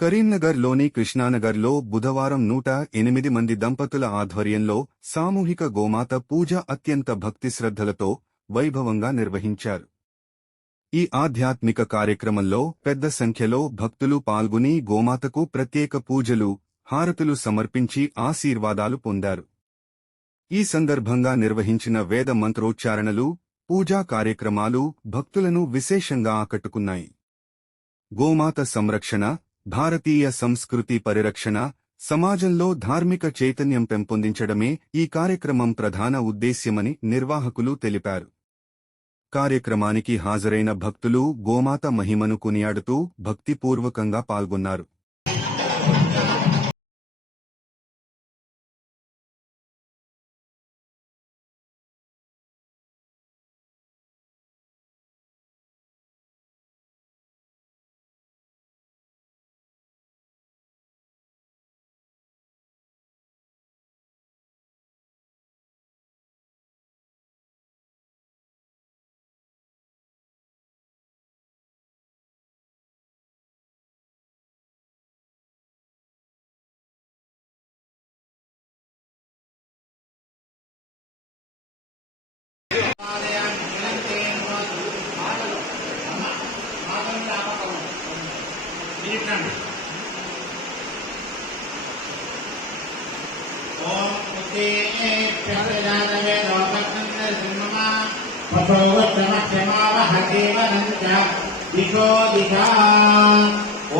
కరీంనగర్లోని కృష్ణానగర్లో బుధవారం 108 మంది దంపతుల ఆధ్వర్యంలో సామూహిక గోమాత పూజ అత్యంత భక్తిశ్రద్ధలతో వైభవంగా నిర్వహించారు. ఈ ఆధ్యాత్మిక కార్యక్రమంలో పెద్ద సంఖ్యలో భక్తులు పాల్గొని గోమాతకు ప్రత్యేక పూజలు, హారతులు సమర్పించి ఆశీర్వాదాలు పొందారు. ఈ సందర్భంగా నిర్వహించిన వేద మంత్రోచ్చారణలు, పూజా కార్యక్రమాలు భక్తులను విశేషంగా ఆకట్టుకున్నాయి. గోమాత సంరక్షణ, భారతీయ సంస్కృతి పరిరక్షణ, సమాజంలో ధార్మిక చైతన్యం పెంపొందించడమే ఈ కార్యక్రమం ప్రధాన ఉద్దేశ్యమని నిర్వాహకులు తెలిపారు. కార్యక్రమానికి హాజరైన భక్తులు గోమాత మహిమను కొనియాడుతూ భక్తిపూర్వకంగా పాల్గొన్నారు.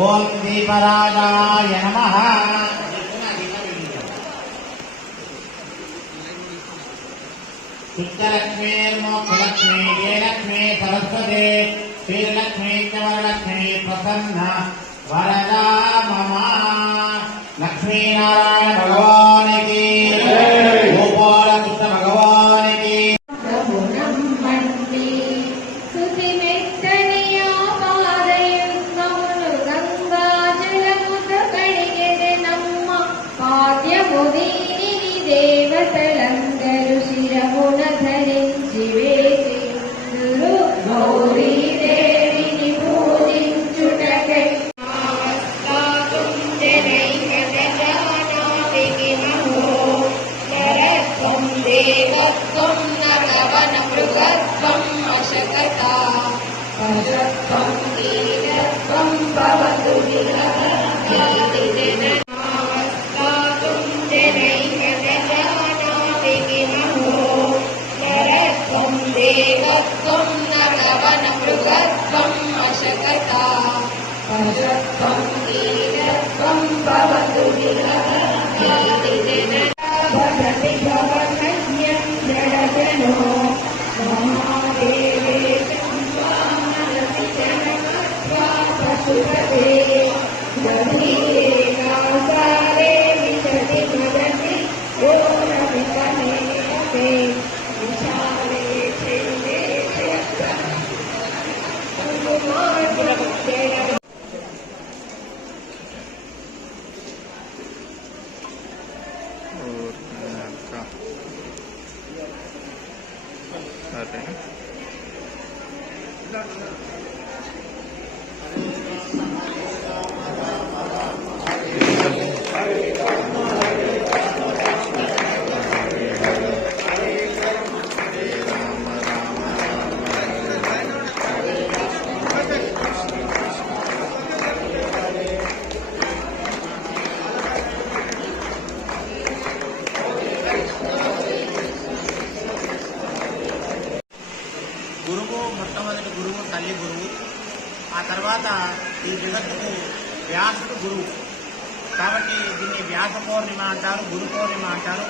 ओम दीपराजाय नमः। शुद्धलक्ष्मीर्मोक्षलक्ष्मी जयलक्ष्मी सरस्वती श्रीलक्ष्मी च वरलक्ष्मी प्रसन्न वरदा मम। लक्ष्मीनारायण भगवान की, गोपाल कृष्ण भगवान की। దేవతలందరూ శిరమున ధరించి వేసిందురు గౌరీ దేవిని పూజించుటకై. దేవత్వం నరవన మృగత్వం అశకత పశత్వం వీరత్వం భవతు దేవత్వం నరవన మృగత్వం అశకత పశత్వం వీరత్వం భవతు భగతి భవన్యం జడజనో మహాదేవేశం వామనసి జనమత్వా పశుపతే గభీరేకాసారే విశతి భగతి ఓరవికనేతే విశాలే క్షేత్రే గురువు మొట్టమొదటి గురువు తల్లి గురువు, ఆ తర్వాత ఈ జగత్తుకు వ్యాసుడు గురువు. కాబట్టి దీన్ని వ్యాస పౌర్ణిమ అంటారు, గురు పౌర్ణిమ అంటారు.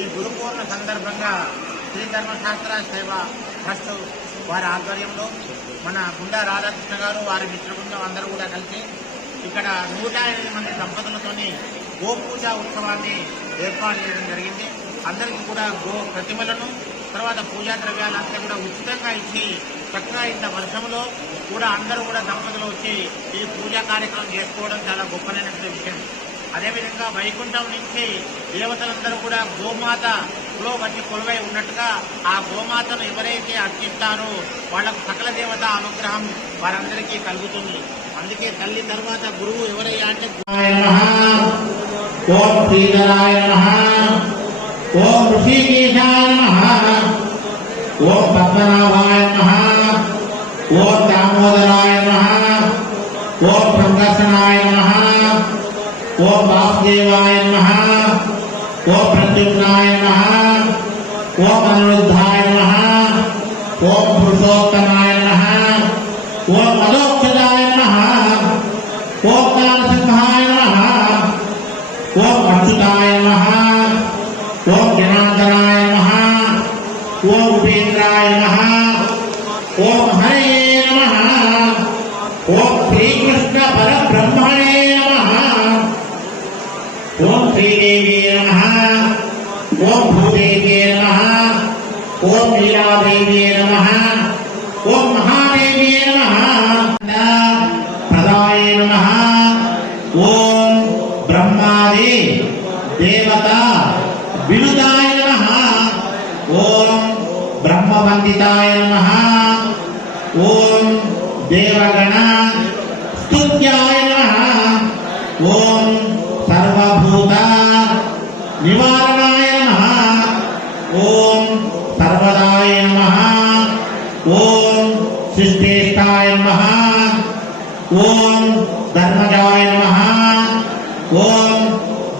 ఈ గురు పౌర్ణిమ సందర్భంగా శ్రీ ధర్మశాస్త్ర సేవ ట్రస్ట్ వారి ఆధ్వర్యంలో మన గుండా రాధాకృష్ణ గారు, వారి మిత్రబృందం అందరూ కూడా కలిసి ఇక్కడ 108 మంది దంపతులతోని గోపూజ ఉత్సవాన్ని ఏర్పాటు చేయడం జరిగింది. అందరికీ కూడా గో ప్రతిమలను, తర్వాత పూజా ద్రవ్యాలంతా కూడా ఉచితంగా ఇచ్చి చక్కగా ఇంత వర్షంలో కూడా అందరూ కూడా దంపతులు వచ్చి ఈ పూజా కార్యక్రమం చేసుకోవడం చాలా గొప్పనైనటువంటి విషయం. అదేవిధంగా వైకుంఠం నుంచి దేవతలందరూ కూడా గోమాతలో వచ్చి కొలువై ఉన్నట్టుగా ఆ గోమాతను ఎవరైతే అర్చిస్తారో వాళ్లకు సకల దేవత అనుగ్రహం వారందరికీ కలుగుతుంది. అందుకే తల్లి తర్వాత గురువు ఎవరయ్యా అంటే ఓం శ్రీధరాయ నమః, ఓం ఋషికేశాయ నమః, ఓం పద్మనాభాయ నమః, ఓం దామోదరాయ నమః, ఓం సంకర్షణాయ నమః, ఓం వాసుదేవాయ నమః, ఓం ప్రద్యుమ్నాయ నమః, ఓం అనిరుద్ధాయ నమః, ఓం పురుషోత్తమాయ నమః, ఓం మదోక్షదాయ నమః, ఓం కాలసింహాయ నమః, ఓం అచ్యుతాయ నమః, ఓం జనార్దనాయ నమః, ఓం ఉపేంద్రాయ నమః, ఓం హరే నమః, ఓం శ్రీకృష్ణ పరబ్రహ్మణే నమః, ఓం శ్రీదేవి నమః, ఓం భూదేవి నమః, ఓం లీలాదేవి నమః, ఓం మహాదేవి నమః, ప్రదాయ నమః, ఓం బ్రహ్మాది దేవత వినుదాయ నమః, ఓం బ్రహ్మవందితాయ నమః, ఓం దేవగణ స్తుత్యాయ నమః, ఓం సర్వభూత నివారణాయ నమః, ఓం సర్వదాయ నమః, ఓం శిష్టేష్టాయ నమః, ఓం ధర్మజాయ నమః, ఓం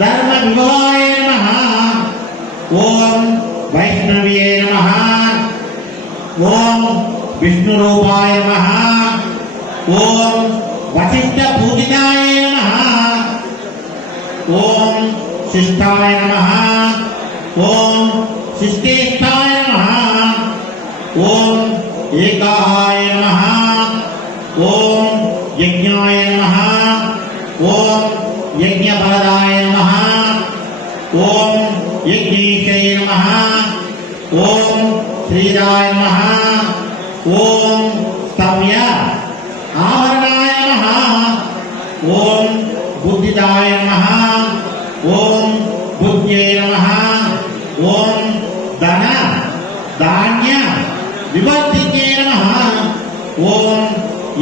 ధర్మ విభవాయ నమః, ఓం వైష్ణవ్యే నమః, ఓం విష్ణు రూపాయ నమః, ఓం వశిష్ఠ పూజితాయ నమః, ఓం శిష్టాయ నమః, ఓం శిష్టేష్టాయ నమః, ఓం ఏకాయ నమః, ఓం యజ్ఞాయ నమః, ఓం యజ్ఞఫలదాయ నమః, ఓం యజ్ఞేశాయ నమః, ఓం శ్రీరాయ నమః, ఓం స్తవ్య ఆవరణాయ నమః, ఓం బుద్ధిదాయ నమః, ఓం బుద్ధ్యై నమః, ఓం ధన ధాన్య వివర్ధితే నమః, ఓం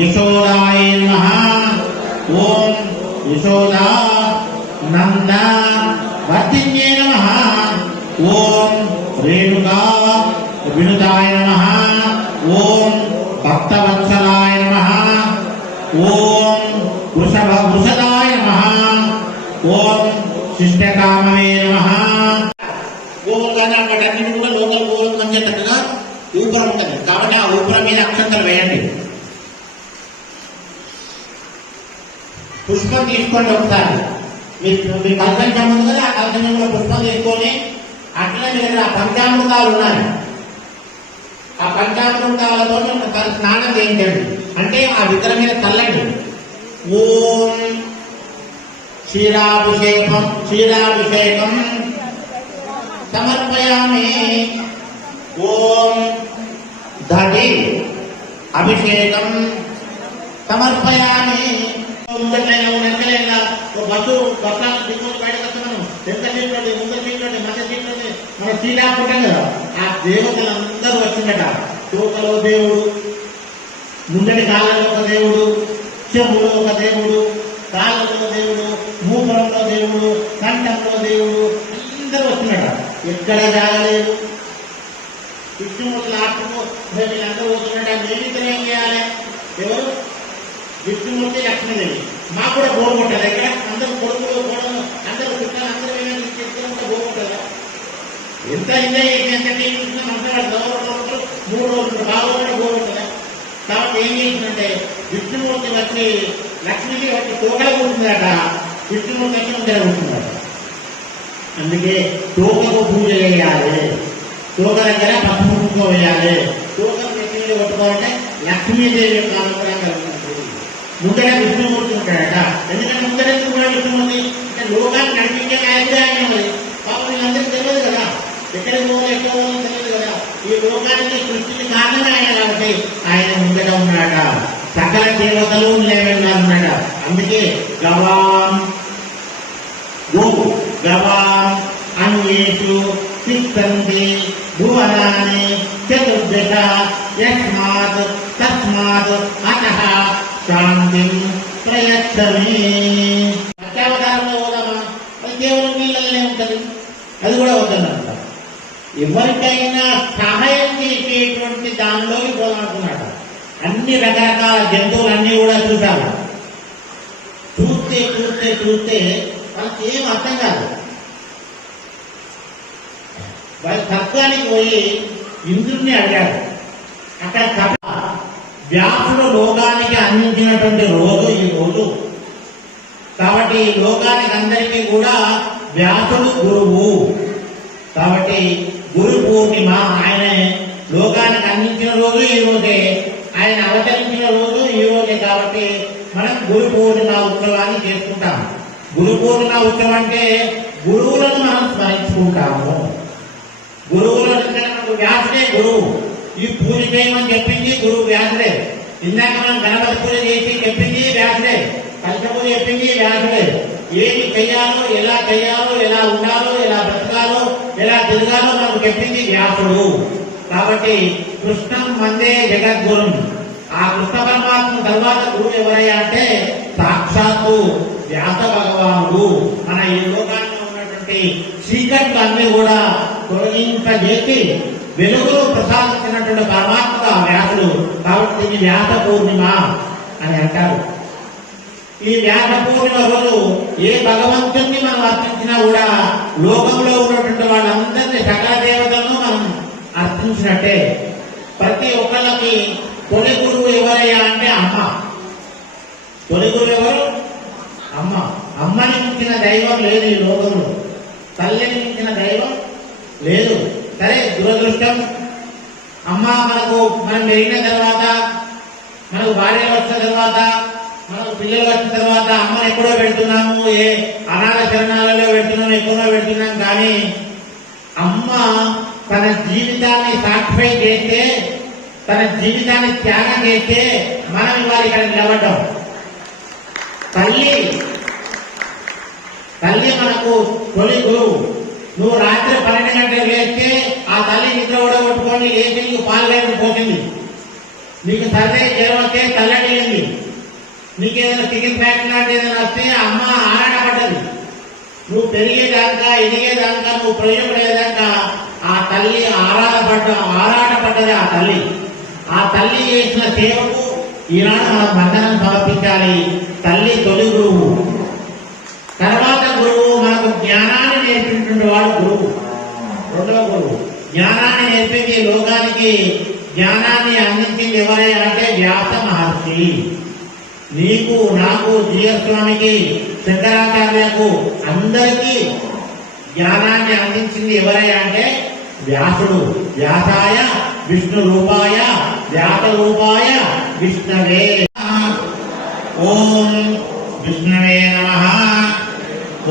యశోదాయ నమః, ఓం యశోదా నంద వర్ధిన్యే నమః, ఓం రేణుకా వినుతాయ నమః, ఓం భక్తవత్సలాయ నమః, ఓం వృషదాయ నమః, ఓం శిష్టకామవే నమః. గోవులుగానే వాటన్నిటి కూడా లోకల్ గోవులు మధ్య చక్కగా ఊపురం ఉంటుంది కాబట్టి ఆ ఊపురం మీద అక్షంతలు వేయండి. పుష్పం తీసుకోండి ఒకసారి. మీ కల్పంచం ఉంది కదా, ఆ కల్పంచంలో పుష్పం తీసుకొని అట్లనే మీ దగ్గర ఆ పంచామృతాలు ఉన్నాయి, ఆ పంచామృతాలతో ఒకసారి స్నానం చేయించండి. అంటే ఆ విగ్రహం మీద చల్లండి. ఓం క్షీరాభిషేకం సమర్పయామి. ఓం దధి అభిషేకం సమర్పయామి. ముందరైనా బస్సు బస్సాలు దిగులు బయటకు వస్తున్నాను, ఎంత సీట్లోది, ముందర సీట్లోది, మధ్య సీట్లోది, మన శ్రీరాముకుంటాం కదా, ఆ దేవతలందరూ వచ్చిందట. తోకలో దేవుడు, ముందటి కాళ్ళలో ఒక దేవుడు, చెవులో ఒక దేవుడు, కాళ్ళలో దేవుడు, మూపరంలో దేవుడు, కంఠంలో దేవుడు, అందరూ వచ్చినట. ఎక్కడ జాగలేదు. విష్ణుమూర్తులు ఆటకు వీళ్ళందరూ వచ్చినట్ట. మేమిద్దరు ఏం చేయాలి? ఎవరు? విష్ణుమూర్తి, లక్ష్మీదేవి. మాకు కూడా బోర్ కొట్టాలి. ఇక్కడ అందరూ కొడుకులు కోడలు అందరూ చుట్టాలు అందరూ కూడా బోర్ కొట్టాలి. ఎంత ఎంజాయ్ చేసినంటే గౌరవ 3 రోజులు బాగా బోర్ కొట్టాలి. కాబట్టి ఏం చేసిందంటే విష్ణుమూర్తి వచ్చి లక్ష్మీకి వచ్చి తోకల కూర్చుందట, విష్ణుమూర్తి వచ్చి ముందర కూర్చుందట. అందుకే తోకకు పూజ చేయాలి, తోక దగ్గర పసుపు కుంకుమ వేయాలి. తోకను నెత్తి కొట్టుకోవాలంటే లక్ష్మీదేవి యొక్క అనుగ్రహం కలుగుతుంది. ముందర విష్ణుమూర్తి ఉంటాడట. ఎందుకంటే ముందర కూడా విష్ణుమూర్తి అంటే లోకాన్ని నడిపించే నాయకుడే ఆయన. మరి పాపం వీళ్ళందరికీ తెలియదు కదా, ఎక్కడికి పోవాలి ఎక్కడ పోవాలని తెలియదు కదా. ఈ లోకానికి సృష్టికి కారణమే ఆయన కాబట్టి ఆయన ముందర ఉన్నాడట. సకల దేవతలు లేవన్నారన్నమాట. అందుకే గవాం అన్యేషు తిష్టంతి భువనాని చతుర్దశ యస్మాత్ తస్మాత్ అతః శాంతిం ప్రయత్నమే. సత్యావతారంలో పోదామా, అది కేవలం నీళ్ళనే ఉంటుంది, అది కూడా వద్దనంట. ఎవరికైనా సహాయం చేసేటువంటి దానిలోకి పోవాలనుకున్నాడు. అన్ని రకరకాల జంతువులన్నీ కూడా చూశారు. చూస్తే చూస్తే చూస్తే వాళ్ళకి ఏం అర్థం కాదు. వాళ్ళు తత్వానికి పోయి ఇంద్రుడిని అడిగారు. అక్కడ వ్యాసుడు లోకానికి అందించినటువంటి రోజు ఈ రోజు. కాబట్టి ఈ లోకానికి అందరికీ కూడా వ్యాసుడు గురువు. కాబట్టి గురు పూర్ణిమ, ఆయన లోకానికి అందించిన రోజు ఈ రోజే, ఆయన అవతరించిన రోజు ఈ రోజే. కాబట్టి మనం గురు పూర్ణిమ ఉత్సవాన్ని చేసుకుంటాం. గురు పూర్ణిమ ఉత్సవం అంటే గురువులను మనం స్మరించుకుంటాము. గురువులను మనకు వ్యాసుడే గురువు. ఈ పూజ చేయమని చెప్పింది గురువు వ్యాసుడే. ఇందాక మనం గణపతి పూజ చేసి చెప్పింది వ్యాసుడే. కలశ పూజ చెప్పింది వ్యాసుడే. ఏమి చెయ్యాలో, ఎలా ఉండాలో, ఎలా బ్రతకాలో, ఎలా తిరగాలో మనకు చెప్పింది వ్యాసుడు. కాబట్టి కృష్ణం వందే జగద్గురు. ఆ కృష్ణ పరమాత్మ తర్వాత గురువు ఎవరయ్యా అంటే సాక్షాత్తు వ్యాస భగవానుడు. మన ఈ లోకాల్లో ఉన్నటువంటి చీకట్లన్నీ కూడా తొలగింపజేసి వెలుగులు ప్రసాదించినటువంటి పరమాత్మ వ్యాసుడు. కాబట్టి దీన్ని వ్యాస పూర్ణిమ అని అంటారు. ఈ వ్యాస పూర్ణిమ రోజు ఏ భగవంతుణ్ణి మనం అర్పించినా కూడా లోకంలో ఉన్నటువంటి వాళ్ళందరినీ, సకల దేవతలను మనం అర్పించినట్టే. ప్రతి ఒక్కళ్ళకి తొలి గురువు ఎవరయ్యా అంటే అమ్మ. తొలి గురువు ఎవరు? అమ్మ. అమ్మని మించిన దైవం లేదు ఈ లోకంలో. తల్లిని మించిన దైవం లేదు. సరే, దురదృష్టం, అమ్మ మనం పెరిగిన తర్వాత, మనకు భార్య వచ్చిన తర్వాత, మనకు పిల్లలు వచ్చిన తర్వాత అమ్మను ఎక్కడో పెడుతున్నాము, ఏ అనాథ శరణాలలో పెడుతున్నాము, ఎక్కడో పెడుతున్నాం. కానీ అమ్మ తన జీవితాన్ని సాక్రిఫై చేస్తే, తన జీవితాన్ని త్యాగం చేస్తే మనం ఇవాళ ఇక్కడ నిలబడ్డాం. తల్లి మనకు తొలి గురువు. నువ్వు రాత్రి 12 గంటలకు లేస్తే ఆ తల్లి నిద్ర ఓడగొట్టుకొని లేచి నీకు పాలు లేకుండా పోతుంది. నీకు సర్దే జ్వరం వస్తే తల్లడిల్లింది. నీకేదైనా చికెన్ ఫ్యాక్టరీ లాంటి ఏదైనా వస్తే అమ్మ ఆరాటపడ్డది. నువ్వు పెరిగేదాకా, ఎదిగేదాకా, నువ్వు ప్రయోజపడేదాకా ఆ తల్లి ఆరాటపడ్డది. ఆ తల్లి చేసిన సేవకు ఈనాడు మనం వందనం సమర్పించాలి. తల్లి తొలి గురువు. తర్వాత గురువు మనకు జ్ఞానాన్ని నేర్పినటువంటి వాడు గురువు. రెండవ గురువు జ్ఞానాన్ని నేర్పించి లోకానికి జ్ఞానాన్ని అందించింది ఎవరైనా అంటే వ్యాస మహర్షి. నీకు, నాకు, జీయస్వామికి, శంకరాచార్యులకు అందరికీ జ్ఞానాన్ని అందించింది ఎవరైనా అంటే వ్యాసుడు. వ్యాసాయ విష్ణు రూపాయ వ్యాస రూపాయ విష్ణవే. ఓం విష్ణవే నమః.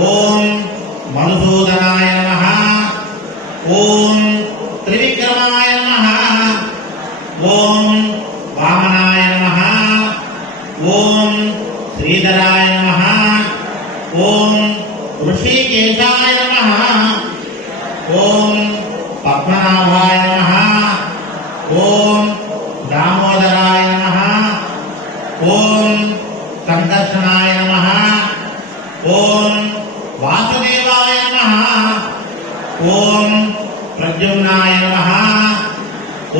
ఓం మధుసూదనాయ నమః. ఓం త్రివిక్రమాయ నమః. ఓం వామనాయ నమః. ఓం శ్రీధరాయ నమః. ఓం ఋషికేశాయ నమః. ఓం పద్మనాభాయ నమః. ఓం దామోదరాయ నమః. ఓం సంకర్షణాయ నమః. ఓం వాసుదేవాయ నమః. ఓం ప్రద్యుమ్నాయ నమః.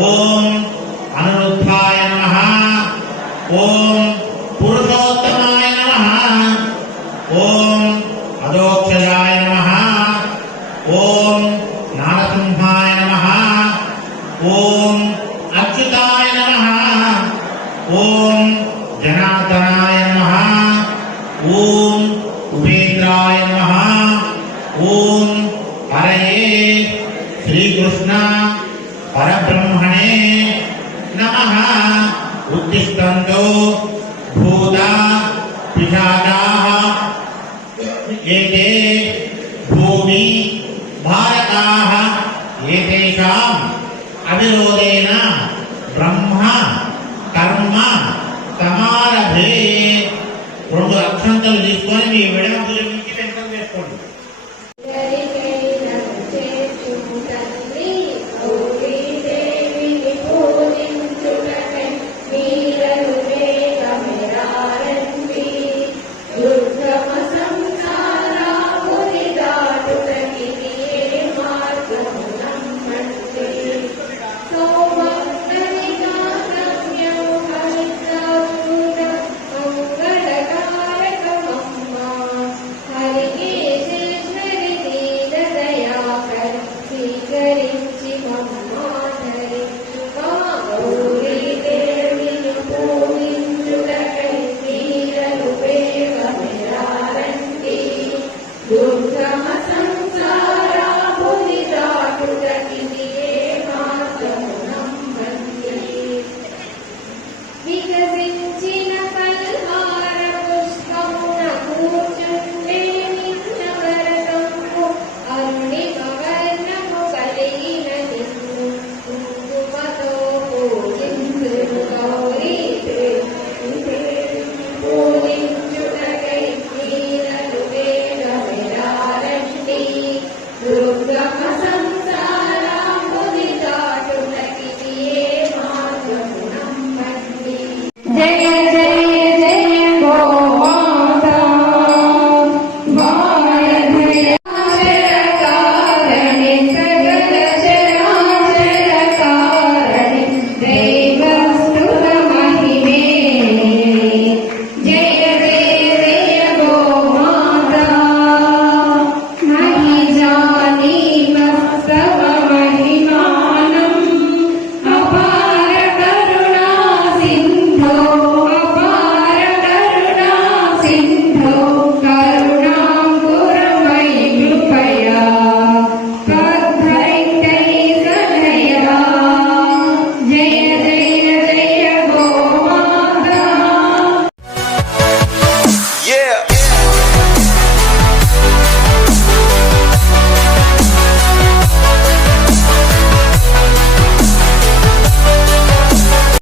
ఓం అనిరుద్ధాయ నమః. ఓం పురుషోత్తమాయ నమః. ఓం అదోక్షజాయ నమః. ఓం నారసింహాయ నమః. ఓం అచ్యుతాయ నమః. ఓం జనార్దనాయ నమః. ఓం ఉపేంద్రాయ నమః. ఓం హరయే శ్రీకృష్ణ పరబ్రహ్మణే నమః. ఉత్తిష్టంతో భూత పిశాచాః ఏతే భూమి భారతాః ఏతేషాం అవిరోధేన బ్రహ్మ కర్మ సమారభే. 2 అక్షంతలు తీసుకొని మీ విడమ